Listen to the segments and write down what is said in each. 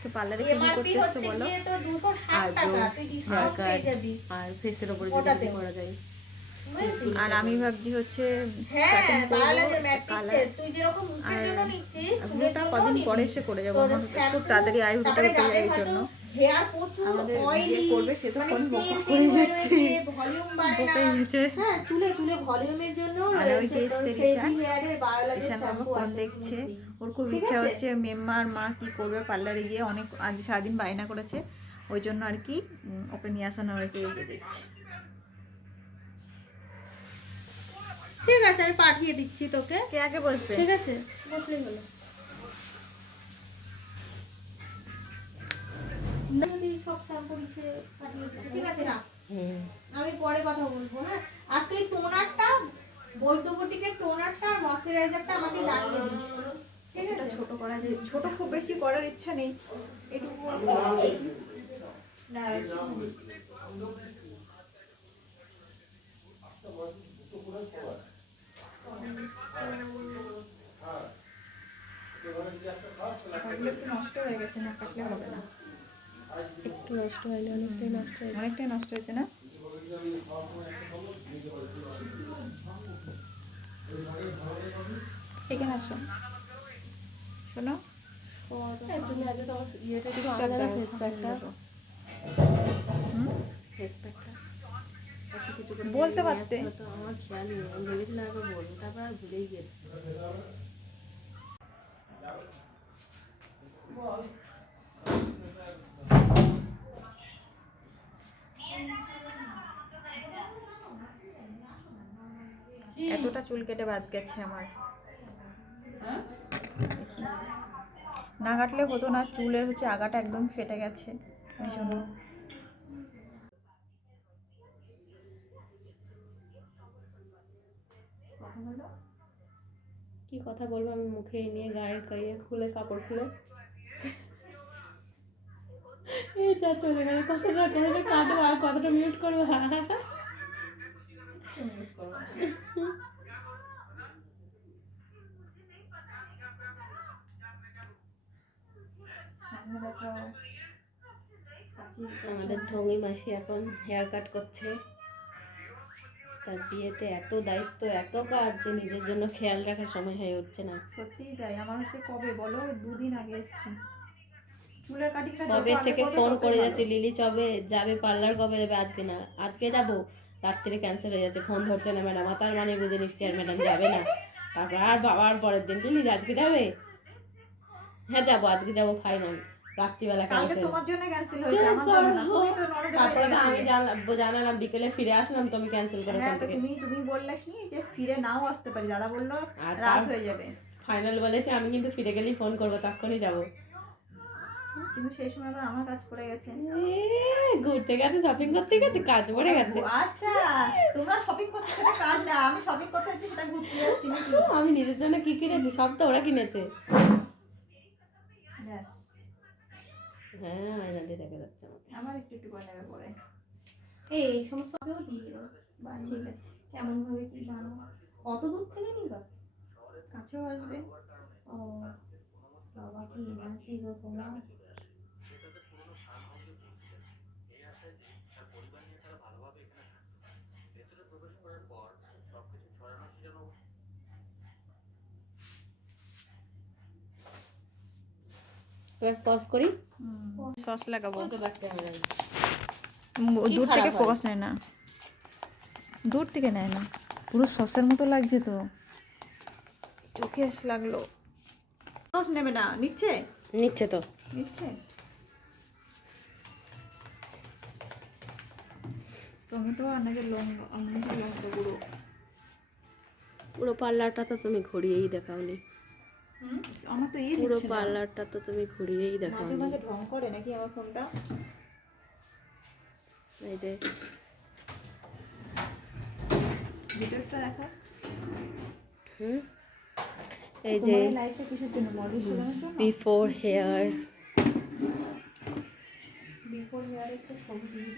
আজকে পার্লারে কি করতে এসছো বলো? আর ফেসের ওপরে যদি করা যায়। আর আমি ভাবছি হচ্ছে আইব্রোটা কদিন পরে এসে করে যাবো, আমার খুব তাড়াতাড়ি আইব্রোটা উঠে যায় এই জন্য। আমাদের যে করবে সে তো ফোন বকা করে যাচ্ছে, বকাই যাচ্ছে। চুলে ভলিউমের জন্য ঈশান বাবা ফোন দেখছে। ওর খুব ইচ্ছা হচ্ছে মেম্মার মা কি করবে পার্লারে গিয়ে, অনেক আজ সারাদিন বায়না করেছে, ওই জন্য আর কি ওকে নিয়ে আসানো হয়েছে। এই যে দেখছি। ঠিক আছে আমি পাঠিয়ে দিচ্ছি তোকে। কে আগে বসবে? ঠিক আছে বসলেই হলো। ঠিক আছে না, আমি পরে কথা বলবো। হ্যাঁ আর তুই টোনারটা, বৈদ্যবটিকের টোনারটা আর ময়শ্চারাইজারটা আমাকে জানিয়ে দিস। ঠিক আছে ছোট করা যায়, ছোট খুব বেশি করার ইচ্ছা নেই, এটুকু না। একটু নষ্ট হয়ে গেছে, না কাটলে হবে না। একটু নষ্ট হয়নি, অনেকটাই নষ্ট হয়েছে। অনেকটাই নষ্ট হয়েছে না? এখানে আসো, শোনো তুমি আগে তো ইয়েটা একটু আলাদা না, ফেস প্যাকটা। ফেস প্যাকটা বলতে পারতে। আমার খেয়াল নেই, আমি ভেবেছিলাম একবার বলবো, তারপর আর ভুলেই গেছি। এতটা চুল কেটে বাদ গেছে আমার, না কাটলে হতো না। চুলের হচ্ছে আগাটা একদম ফেটে গেছে ওই জন্য। কি কথা বলবো আমি মুখে নিয়ে, গায়ে গায়ে খুলে কাপড় খুলে এই যা চলে গেলে, কতটা কাটবো আর কতটা মিউট করবো। আমাদের ঢঙ্গি মাসি এখন হেয়ার কাট করছে। তার বিয়েতে এত দায়িত্ব, এত কাজ যে নিজের জন্য খেয়াল রাখার সময় হয়ে উঠছে না। সত্যিই তাই, আমার হচ্ছে কবে বলো, 2 দিন আগে এসেছি। চুলের কাটিংটা কবে থেকে ফোন করে যাচ্ছে, লিলি চবে যাবে পার্লার, কবে যাবে? আজকে না, আজকে যাবো, রাত্রে ক্যান্সেল হয়ে যাচ্ছে, ফোন ধরছে না ম্যাডাম। তার মানে বুঝে নিচ্ছি আর ম্যাডাম যাবে না। তারপর আর বাবার পরের দিন, লিলি আজকে যাবে? হ্যাঁ যাবো, আজকে যাবো ফাইনাল। রাত্রিবেলা ক্যান্সেল। তারপরে তো আমি জানালাম, বিকেলে ফিরে আসলাম, তুমি ক্যান্সেল করে। তুমি বললে কি যে ফিরে নাও আসতে পারি, দাদা বললো রাত হয়ে যাবে। ফাইনাল বলেছে আমি কিন্তু ফিরে গেলেই ফোন করবো, তখনই যাবো। কিন্তু সেই সময় আবার আমার কাজ পড়ে গেছে। ঘুরতে গেছে, শপিং করতে গেছে, কাজ পড়ে গেছে। আচ্ছা তোমরা শপিং করতে, সেটা কাজ না, আমি শপিং করতে যাচ্ছি, সেটা ঘুরতে যাচ্ছি নাকি? আমি নিজের জন্য কি কিনেছি সব তো ওরা কিনেছে। হ্যাঁ আয়না দিয়ে দেখা যাচ্ছে আমাকে। আমার একটু একটু করে নেবে পরে। এই সমস্ত কেউ দিয়ে দিও। ঠিক আছে, কেমন ভাবে কি বানাবো? কত দূর থেকে নিবা? কাছেও আসবে। ও বাবা কি নাচি গো তোমরা। এবার পজ করি, সস লাগাবো। কি দূর থেকে খারাপ ফোকাস নেয় না, দূর থেকে নেয় না, পুরো সসের মতো লাগছে তো, চোখে এসে লাগলো। সস নেবে না? নিচ্ছে নিচ্ছে তো, নিচ্ছে। টমেটো আর নাকি লঙ্কা, লঙ্কা গুঁড়ো। পুরো পার্লারটা তো তুমি ঘুরিয়েই দেখাওনি। আমার তো এই পুরো দিচ্ছে না। পার্লারটা তো তুমি ঘুরিয়েই মাঝে দেখাওনি। মাঝে ঢং করে নাকি আমার ফোনটা। এই যে ভিডিওটা দেখা। এই যে লাইফে কিসের জন্য মডেল সাজানোর জন্য? Before hair. বিফোর হেয়ার একটা ছবি দিয়ে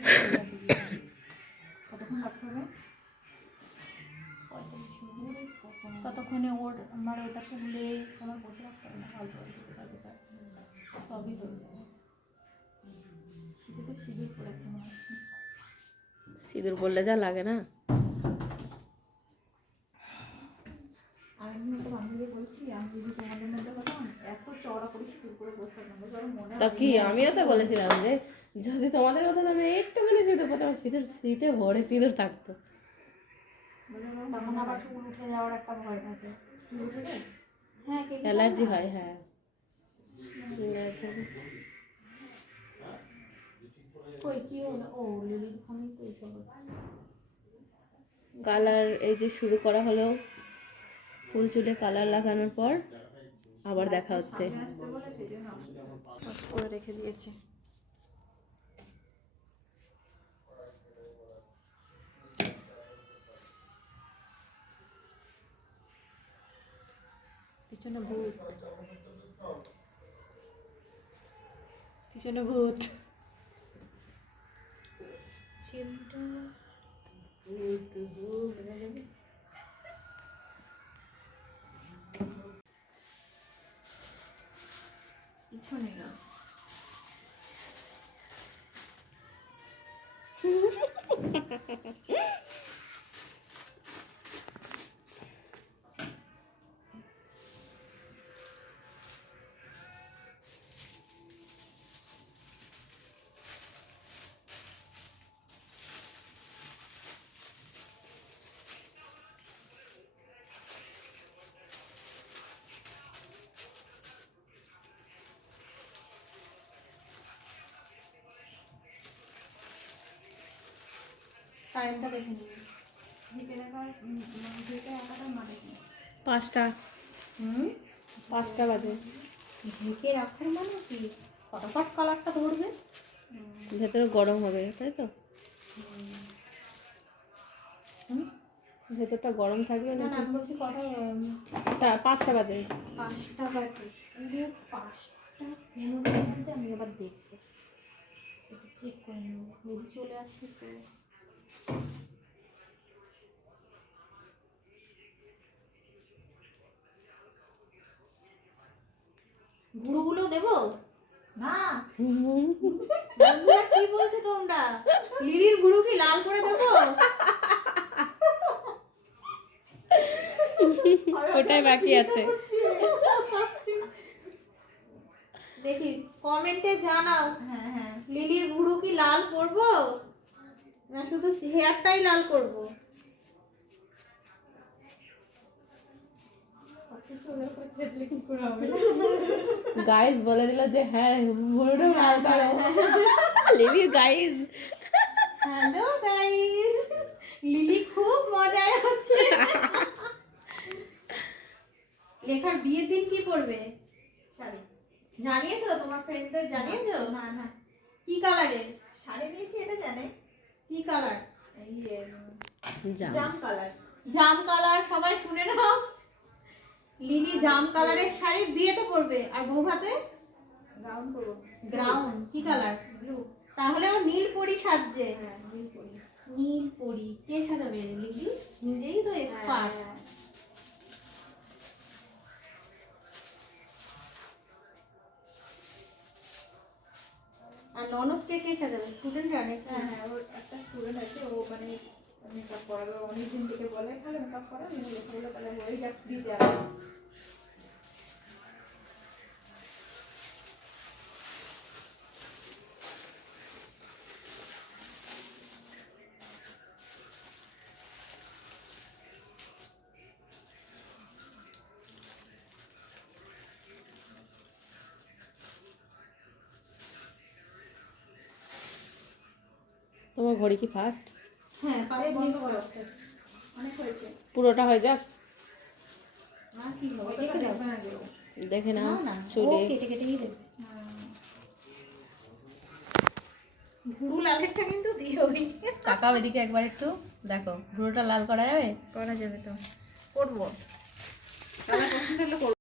কতক্ষণ রাখতে হবে? ততক্ষণে ওর আমার ওটা তুলে আমার বসে রাখতে হবে না, অল্প অল্প সবই হয়ে যাবে। সিঁদুর পড়েছে মনে হচ্ছে। সিঁদুর পড়লে যা লাগে না। আমি একটা বান্ধবী বলছি, আমি যদি তোমাদের মধ্যে কথা এত চওড়া করে সিঁদুর করে বসে থাকবো, কারণ মনে তা কি আমিও তো বলেছিলাম যে যদি তোমাদের মতো আমি একটুখানি সিঁদুর পরতাম, সিঁদুর শীতে ভরে সিঁদুর থাকতো। তখন আবার চুল উঠে যাওয়ার একটা ভয় থাকে। চুল উঠে যায়? হ্যাঁ, অ্যালার্জি হয়, হ্যাঁ। কই কি হলো? ও লিলির ফোনেই তো এইসব হচ্ছে। কালার এই যে শুরু করা হলো, ফুল চুলে কালার লাগানোর পর আবার দেখা হচ্ছে। আসছে বলে সেই জন্য অফ করে রেখে দিয়েছি। পিছনে ভূত, পিছনে ভূত। পিছনে না, টাইমটা দেখে নিবি। পাঁচটা, 5টা বাজে। ঢেকে রাখার মানে কি ফটাফট কালারটা ধরবে। ভেতরে গরম হবে, তাই তো? ভেতরটা গরম থাকবে না না? না, আমি বলছি কটা? 5টা বাজে। 5টা বাজে। 5টা 15 মধ্যে আমি আবার দেখবো, একটু চেক করে নেবো যদি চলে আসে তো। গুঁড়োগুলো দেবো না? বন্ধুরা কি বলছো তোমরা? লিলির গুঁড়ো কি লাল করে দেবো? ওটাই বাকি আছে। দেখি কমেন্টে জানাও। লিলির গুঁড়ো কি লাল করবো না শুধু হেয়ারটাই লাল করবো? গাইস বলে দিল যে হ্যাঁ ভুরুটা লাল করো। Lily guys, hello guys, lily খুব মজায় আছে। লেখার বিয়ের দিন কি পরবে? শাড়ি। জানিয়েছো তোমার ফ্রেন্ডদের? জানিয়েছো? না না। কি কালারের শাড়ি নিয়েছি এটা জানে? কি কালার? এই জাম কালার। জাম কালার, সবাই শুনে নাও। লিলি জাম কালারের শাড়ি বিয়েতে পরবে, আর বউ ভাতে গ্রাউন্ড পরবো। গ্রাউন্ড কি কালার? ব্লু। তাহলে ও নীল পরি সাজছে। হ্যাঁ, নীল পরি। নীল পরি কে সাজাবে? লিলি নিজেই তো এক্সপার্ট। আর ননদকে কে সাজাবে? স্টুডেন্ট জানে? হ্যাঁ হ্যাঁ, ওর একটা স্টুডেন্ট আছে, ও মানে মেকআপ করাবে অনেকদিন থেকে বলে, তাহলে মেকআপ করা আমি বলে তাহলে হয়ে যাক দিতে আসবে। তোমার ঘড়ি কি ফাস্ট? হ্যাঁ, পায়ে বন্ধ করো। অনেক হয়েছে। পুরোটা হয়ে যাক, আর কি হবে? দেখে দেখবে না কেউ। দেখে নাও না, ও চুলে। কেটে কেটেই দেবে। ভুরু লালেরটা কিন্তু দিওই। তাকাও এদিকে একবার একটু, দেখো ভুরুটা লাল করা যাবে? করা যাবে তো, করবো। আমার পছন্দ হলে করবো।